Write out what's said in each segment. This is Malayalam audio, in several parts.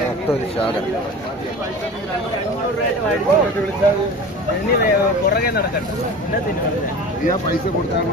മൊത്തം ശാഖ. പുറകെ നടക്കണ്ട. പൈസ കൊടുത്താൽ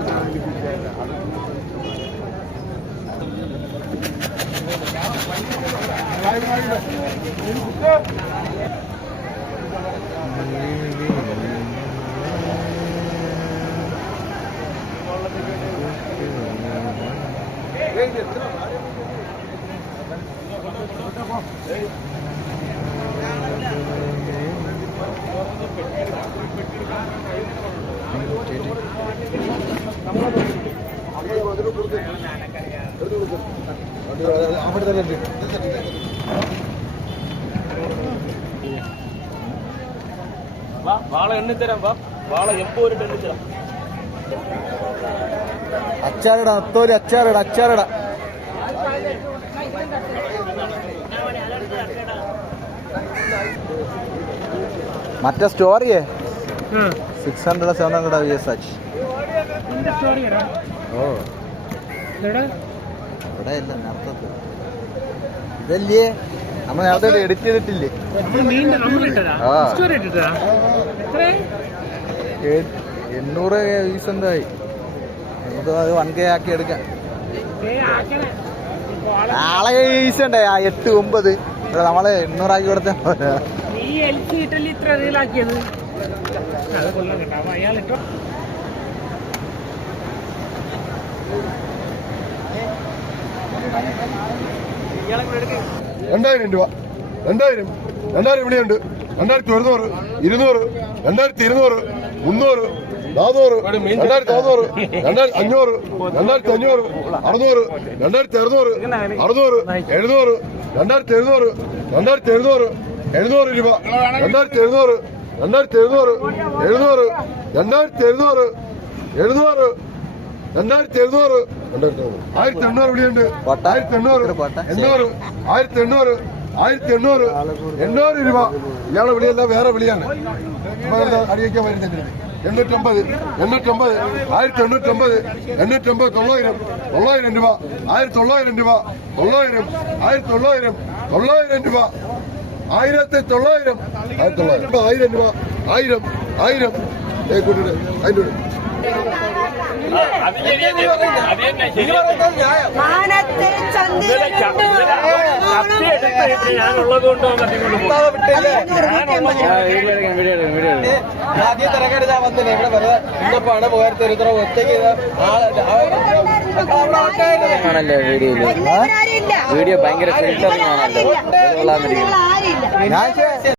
അവിടെ തന്നെ ഉണ്ട് വാ വാള എണ്ണി തരാം വാ വാള എൺപത് രൂപ എണ്ണി തരാം അച്ചാറിട അത്തോലി അച്ചാറിട അച്ചാറിട. മറ്റേ സ്റ്റോറിയേ? Six hundred seven hundred V S H O. ഇവിടെ ഇല്ല നേരത്തെ ഇതല്ലേ? നമ്മൾ നേരത്തെ എഡിറ്റ് ചെയ്തിട്ടില്ലേ? ആ. എണ്ണൂറ് ഈസ് എന്തായി? നമുക്ക് അത് വൺ കെ ആക്കി എടുക്കാം. നാളെ ഉണ്ടേ? ആ എട്ട് ഒമ്പത്. ഇവിടെ നമ്മൾ എണ്ണൂറാക്കി കൊടുത്ത രണ്ടായിരം രൂപ. രണ്ടായിരം. രണ്ടായിരം ഇവിടെയുണ്ട് രണ്ടായിരത്തി ഒരുന്നൂറ് ഇരുന്നൂറ് രണ്ടായിരത്തി ഇരുന്നൂറ് മുന്നൂറ് നാനൂറ് രണ്ടായിരത്തി നാനൂറ് രണ്ടായിരത്തി അഞ്ഞൂറ് രണ്ടായിരത്തി അഞ്ഞൂറ് അറുന്നൂറ് രണ്ടായിരത്തി അറുന്നൂറ് അറുന്നൂറ് എഴുന്നൂറ് രണ്ടായിരത്തി എഴുന്നൂറ് രണ്ടായിരത്തി എഴുന്നൂറ് എഴുന്നൂറ് രൂപ രണ്ടായിരത്തി എഴുന്നൂറ് രണ്ടായിരത്തി എഴുന്നൂറ് എഴുന്നൂറ് രണ്ടായിരത്തി എഴുന്നൂറ് എഴുന്നൂറ് രണ്ടായിരത്തി എഴുന്നൂറ് ആയിരത്തി എണ്ണൂറ് ഇവിടെയുണ്ട് ആയിരത്തി എണ്ണൂറ് എണ്ണൂറ് ആയിരത്തി എണ്ണൂറ് ആയിരത്തി എണ്ണൂറ് എണ്ണൂറ് രൂപ. ഇയാളെ വിളിയല്ല വേറെ വിളിയാണ്. അടിയിക്കാൻ വരുന്നത് എണ്ണൂറ്റമ്പത് എണ്ണൂറ്റമ്പത് ആയിരത്തി എണ്ണൂറ്റമ്പത് എണ്ണൂറ്റമ്പത് തൊള്ളായിരം തൊള്ളായിരം രൂപ ആയിരത്തി തൊള്ളായിരം രൂപ തൊള്ളായിരം ആയിരത്തി തൊള്ളായിരം തൊള്ളായിരം രൂപ ആയിരത്തി തൊള്ളായിരം ആയിരത്തി തൊള്ളായിരം ആയിരം രൂപ ആയിരം ആയിരം. കൂട്ടിട്ട് അതിന്റെ. മാനത്തെ ആദ്യം തിരക്കേട് ഞാൻ വന്നില്ല? ഇവിടെ വെറുതെ ഇന്നപ്പാണ് പോയത് ഇത്ര ഒറ്റയ്ക്ക് ആണല്ലേ വീഡിയോയിൽ? വരുന്നവരാരില്ല. വീഡിയോ ഭയങ്കര ഫിൽറ്ററിംഗ് ആണല്ലോ ഞാൻ